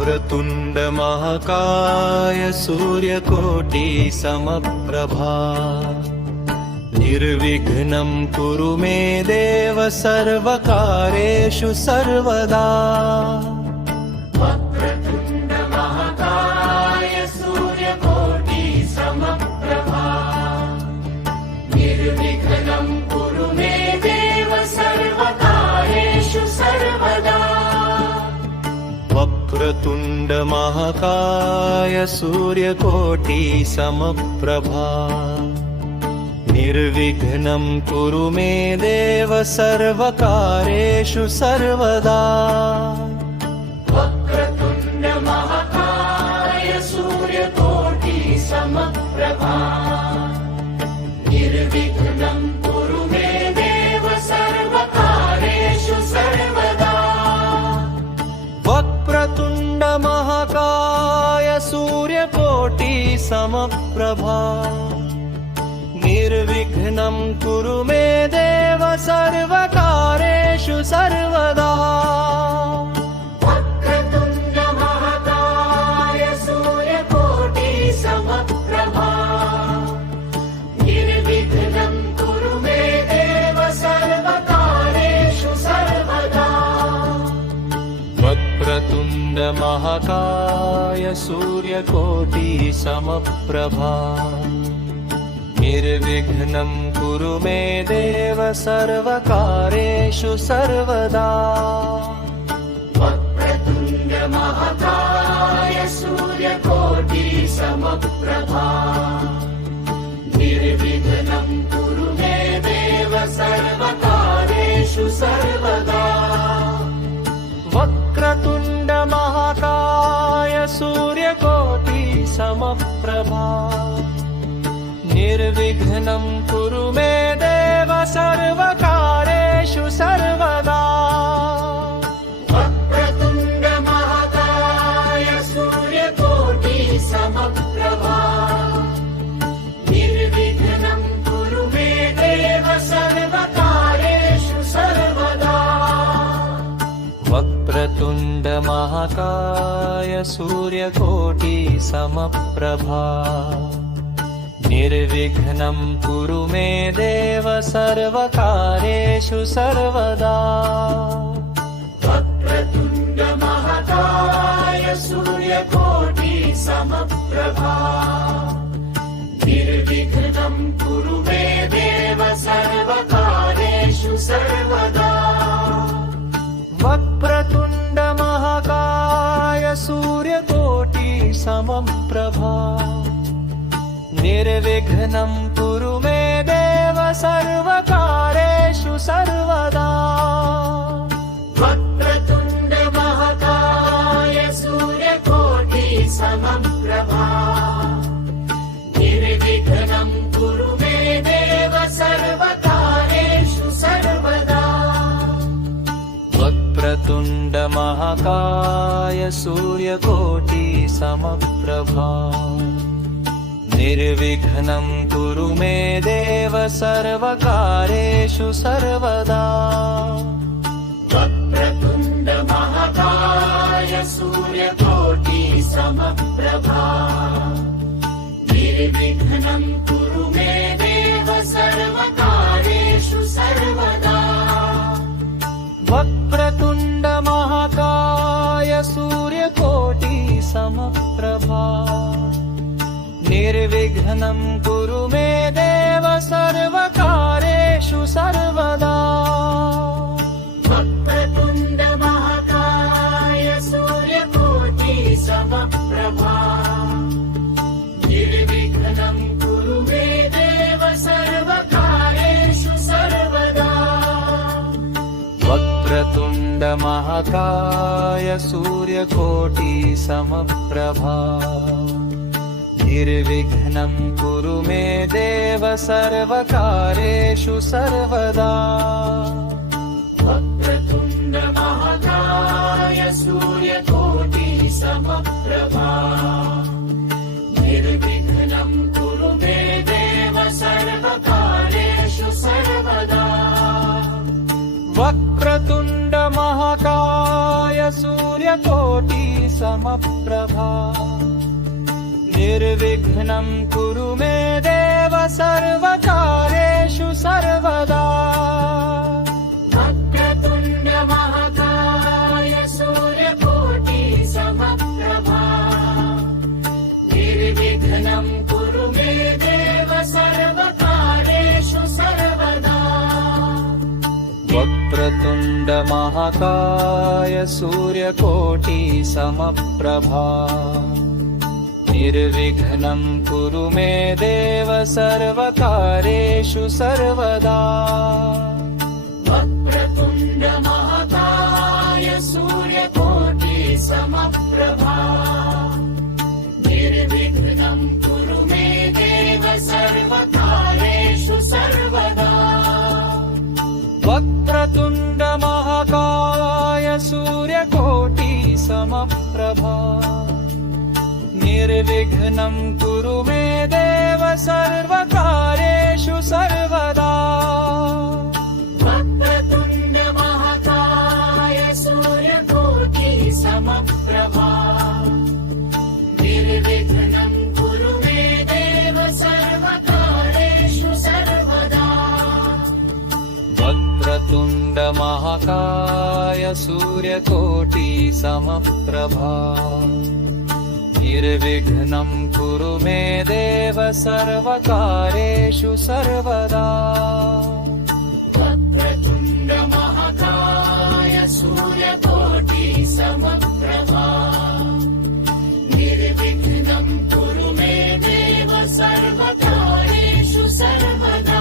वक्रतुण्ड महाकाय सूर्यकोटि समप्रभा निर्विघ्नं कुरु मे देव सर्वकार्येषु सर्वदा। वक्रतुण्ड महाकाय सूर्यकोटि समप्रभा निर्विघ्नं कुरु मे देव सर्वकार्येषु सर्वदा। वक्रतुण्ड महाकाय सूर्यकोटि समप्रभा निर्विघ्नं कुरु मे देव सर्वकार्येषु सर्वदा। वक्रतुण्ड महाकाय सूर्यकोटि समप्रभा निर्विघ्नं कुरु मे देव सर्वकार्येषु सर्वदा। वक्रतुण्ड महाकाय सूर्यकोटि समप्रभा निर्विघ्नं कुरु मे देव सर्वकार्येषु सर्वदा। वक्रतुण्ड महाकाय सूर्यकोटि समप्रभा निर्विघ्नं कुरु मे देव सर्वकार्येषु सर्वदा। वक्रतुण्ड महाकाय सूर्यकोटि समप्रभा निर्विघ्नं कुरु मे देव सर्वकार्येषु सर्वदा। वक्रतुण्ड महाकाय सूर्यकोटि समप्रभा निर्विघ्नं कुरु मे देव सर्वकार्येषु सर्वदा। वक्रतुण्ड महाकाय सूर्यकोटि समप्रभा निर्विघ्नं कुरु मे देव सर्वकार्येषु सर्वदा। वक्रतुण्ड महाकाय सूर्यकोटि समप्रभा निर्विघ्नं कुरु मे देव सर्वकार्येषु सर्वदा। वक्रतुण्ड महाकाय सूर्यकोटि समप्रभा निर्विघ्नं कुरु मे देव सर्वकार्येषु सर्वदा। वक्रतुण्ड महाकाय सूर्यकोटि समप्रभा निर्विघ्नं कुरु मे देव सर्वकार्येषु सर्वदा। वक्रतुण्ड महाकाय सूर्यकोटि समप्रभा निर्विघ्नं कुरु मे देव सर्वकार्येषु सर्वदा। वक्रतुण्ड महाकाय सूर्यकोटि समप्रभा निर्विघ्नं कुरु मे देव सर्वकार्येषु सर्वदा। वक्रतुण्ड महाकाय सूर्यकोटि समप्रभा निर्विघ्नं कुरु मे देव सर्वकार्येषु सर्वदा। वक्रतुण्ड महाकाय सूर्यकोटि समप्रभा निर्विघ्नं कुरु मे देव सर्वकार्येषु सर्वदा। वक्रतुण्ड महाकाय सूर्यकोटि समप्रभा निर्विघ्नं कुरु मे देव सर्वकार्येषु सर्वदा। वक्रतुण्ड महाकाय सूर्यकोटि समप्रभा निर्विघ्नं कुरु मे देव सर्वकार्येषु सर्वदा। वक्रतुण्ड महाकाय सूर्यकोटि समप्रभा निर्विघ्नं कुरु मे देव सर्वकार्येषु सर्वदा। वक्रतुण्ड महाकाय सूर्यकोटि समप्रभा निर्विघ्नं कुरु मे देव सर्वकार्येषु सर्वदा। वक्रतुण्ड महाकाय सूर्यकोटि समप्रभा निर्विघ्नं कुरु मे देव सर्वकार्येषु सर्वदा वक्रतुण्ड महाकाय सूर्यकोटि समप्रभा निर्विघ्नं कुरु मे देव सर्वकार्येषु सर्वदा वक्रतुण्ड महाकाय सूर्यकोटि समप्रभा निर्विघ्नं कुरु मे देव सर्वकार्येषु सर्वदा वक्रतुण्ड महाकाय सूर्यकोटि समप्रभा निर्विघ्नं कुरु मे देव सर्वकार्येषु सर्वदा वक्रतुण्ड महाकाय सूर्यकोटि समप्रभा निर्विघ्नं कुरु मे देव सर्वकार्येषु सर्वदा वक्रतुण्ड महाकाय सूर्यकोटि समप्रभा निर्विघ्नं कुरु मे देव सर्वकार्येषु सर्वदा वक्रतुण्ड महाकाय सूर्यकोटि समप्रभा निर्विघ्नं कुरु मे देव सर्वकार्येषु सर्वदा वक्रतुण्ड महाकाय सूर्यकोटि समप्रभा निर्विघ्नं कुरु मे देव सर्वकार्येषु सर्वदा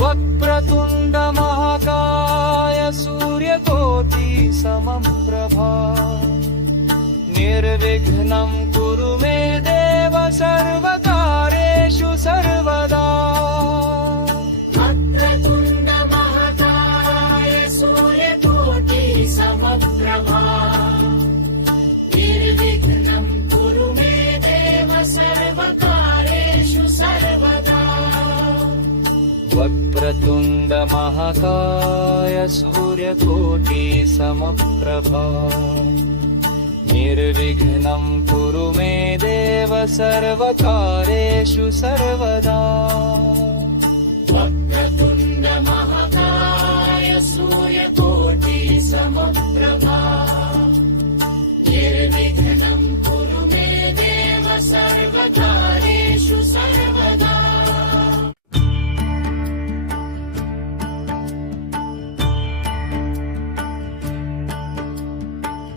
वक्रतुण्ड महाकाय सूर्यकोटि समप्रभा निर्विघ्नं कुरु मे देव सर्वकार्येषु सर्वदा वक्रतुण्ड महाकाय सूर्यकोटि समप्रभा निर्विघ्नं कुरु मे देव सर्वकार्येषु सर्वदा वक्रतुण्ड महाकाय सूर्यकोटि समप्रभा निर्विघ्नं कुरु मे देव सर्वकार्येषु सर्वदा वक्रतुण्ड महाकाय सूर्यकोटि समप्रभा निर्विघ्नं कुरु मे देव सर्वकार्येषु सर्वदा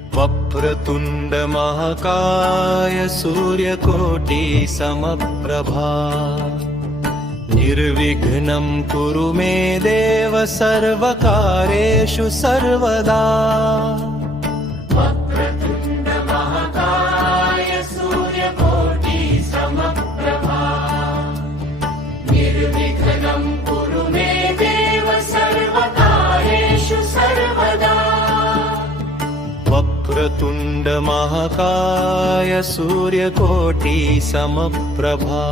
वक्रतुण्ड महाकाय सूर्यकोटि समप्रभा निर्विघ्नं कुरु मे देव सर्वकार्येषु सर्वदा वक्रतुण्ड महाकाय सूर्यकोटि समप्रभा निर्विघ्नं कुरु मे देव सर्वकार्येषु सर्वदा वक्रतुण्ड महाकाय सूर्यकोटि समप्रभा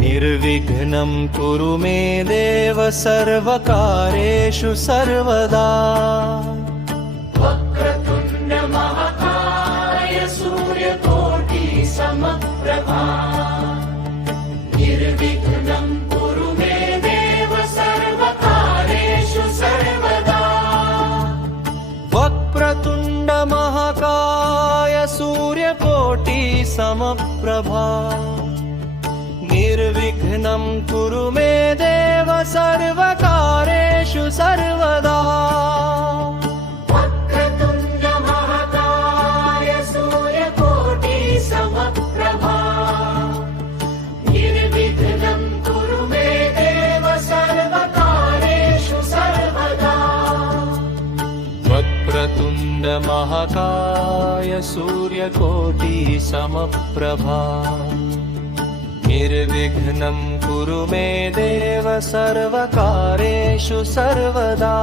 निर्विघ्नं कुरु मे देव सर्वकार्येषु सर्वदा वक्रतुण्ड महाकाय सूर्यकोटि समप्रभा निर्विघ्नं कुरु मे देव सर्वकार्येषु सर्वदा वक्रतुण्ड महाकाय सूर्यकोटि समप्रभा निर्विघ्नं कुरु मे देव सर्वकार्येषु सर्वदा वक्रतुण्ड महाकाय सूर्यकोटि समप्रभा निर्विघ्नं कुरु मे देव सर्वकार्येषु सर्वदा वक्रतुण्ड महाकाय सूर्यकोटि समप्रभा निर्विघ्नं कुरु मे देव सर्वकार्येषु सर्वदा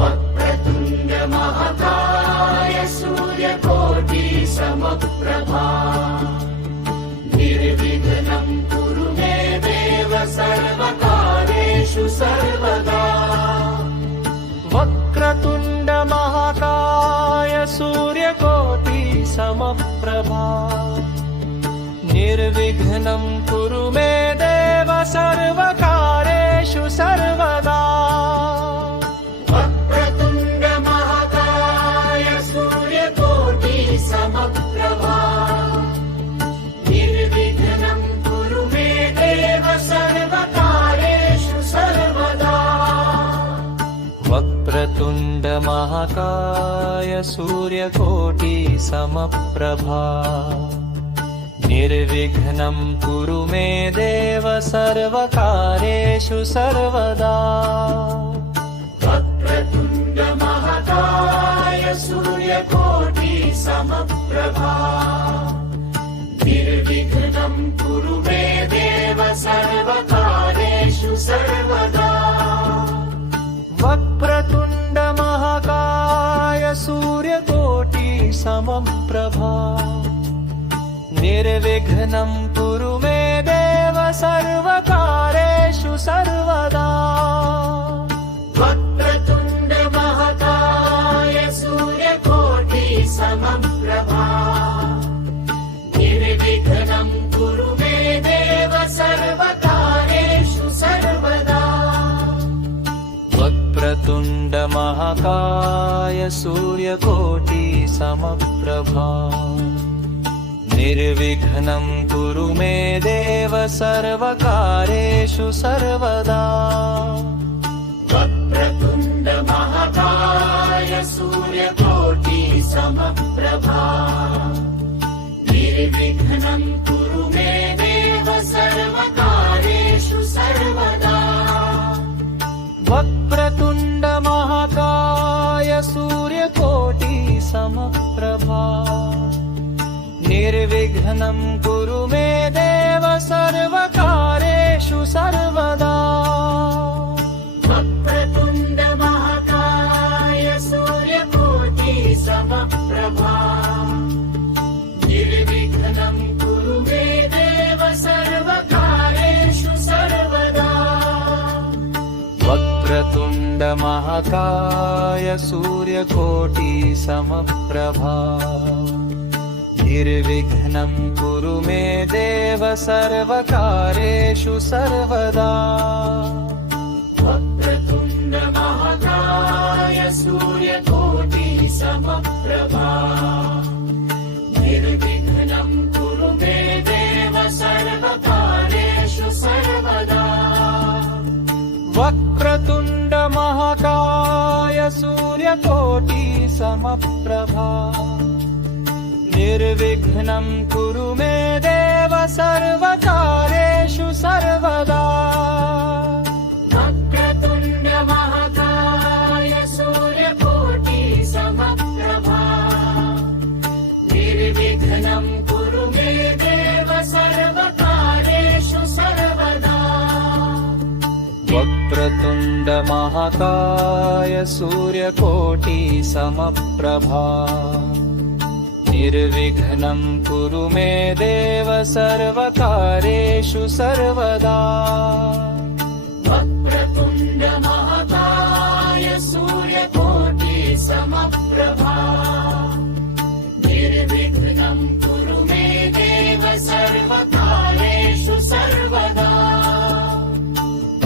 वक्रतुण्ड महाकाय सूर्यकोटि समप्रभा निर्विघ्नं कुरु मे देव सर्वकार्येषु सर्वदा सूर्यकोटि समप्रभा निर्विघ्नं कुरु मे देव सर्वकार्येषु सर्वदा वक्रतुण्ड महाकाय सूर्यकोटि समप्रभा निर्विघ्नं कुरु मे देव सर्वकार्येषु सर्वदा वक्रतुण्ड महाकाय सूर्यकोटि समप्रभा निर्विघ्नं कुरु मे देव सर्वकार्येषु सर्वदा वक्रतुण्ड महाकाय सूर्यकोटि समप्रभा निर्विघ्नं कुरु मे देव सर्वकार्येषु सर्वदा वक्रतुण्ड महाकाय सूर्यकोटि समप्रभा निर्विघ्नं कुरु मे देव सर्वकार्येषु सर्वदा वक्रतुण्ड महाकाय सूर्यकोटि समप्रभा निर्विघ्नं कुरु मे देव सर्वकार्येषु सर्वदा वक्रतुण्ड महाकाय सूर्यकोटि समप्रभा निर्विघ्नं कुरु मे देव सर्वकार्येषु सर्वदा वक्रतुण्ड महाकाय सूर्यकोटि समप्रभा निर्विघ्नं कुरु मे देव सर्वकार्येषु सर्वदा वक्रतुण्ड महाकाय सूर्यकोटि समप्रभा निर्विघ्नं कुरु मे देव सर्वकार्येषु सर्वदा वक्रतुण्ड महाकाय सूर्यकोटि समप्रभा निर्विघ्नं कुरु मे देव सर्वकार्येषु सर्वदा वक्रतुण्ड महाकाय सूर्यकोटि समप्रभा निर्विघ्नं कुरु मे देव सर्वकार्येषु सर्वदा वक्रतुण्ड महाकाय सूर्यकोटि समप्रभा निर्विघ्नं कुरु मे देव सर्वकार्येषु सर्वदा वक्रतुण्ड महाकाय सूर्यकोटि समप्रभा निर्विघ्नं कुरु मे देव सर्वकार्येषु सर्वदा वक्रतुण्ड महाकाय सूर्यकोटि समप्रभा निर्विघ्नं कुरु मे देव सर्वकार्येषु सर्वदा वक्रतुण्ड महाकाय सूर्यकोटि समप्रभा निर्विघ्नं कुरु मे देव सर्वकार्येषु सर्वदा वक्रतुण्ड महाकाय सूर्यकोटि समप्रभा निर्विघ्नं कुरु मे देव सर्वकार्येषु सर्वदा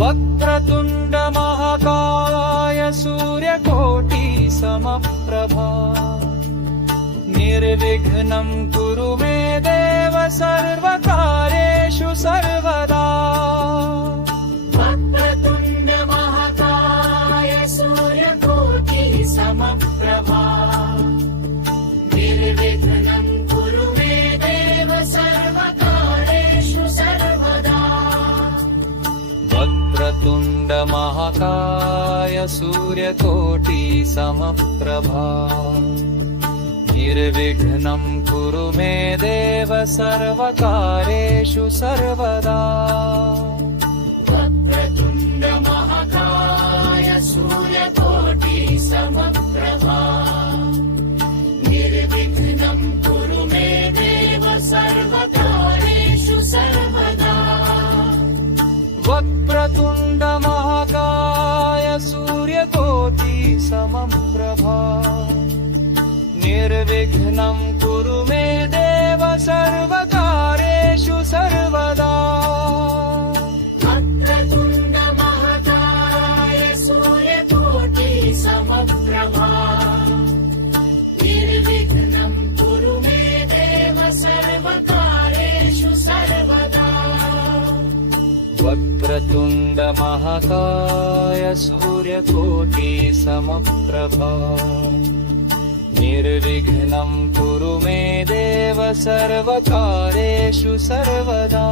वक्रतुण्ड महाकाय सूर्यकोटि समप्रभा निर्विघ्नं कुरु मे देव सर्वकार्येषु सर्वदा वक्रतुण्ड महाकाय सूर्यकोटि समप्रभा निर्विघ्नं कुरु मे देव सर्वकार्येषु सर्वदा वक्रतुण्ड महाकाय सूर्यकोटि समप्रभा निर्विघ्नं कुरु मे देव सर्वकार्येषु सर्वदा वक्रतुण्ड महाकाय सूर्यकोटि समप्रभा निर्विघ्नं कुरु मे देव सर्वकार्येषु सर्वदा वक्रतुण्ड महाकाय सूर्यकोटि समप्रभा निर्विघ्नं कुरु मे देव सर्वकार्येषु सर्वदा वक्रतुण्ड महाकाय सूर्यकोटि समप्रभा निर्विघ्नं कुरु मे देव सर्वकार्येषु सर्वदा वक्रतुण्ड महाकाय सूर्यकोटि समप्रभा निर्विघ्नं कुरु मे देव सर्वकार्येषु सर्वदा।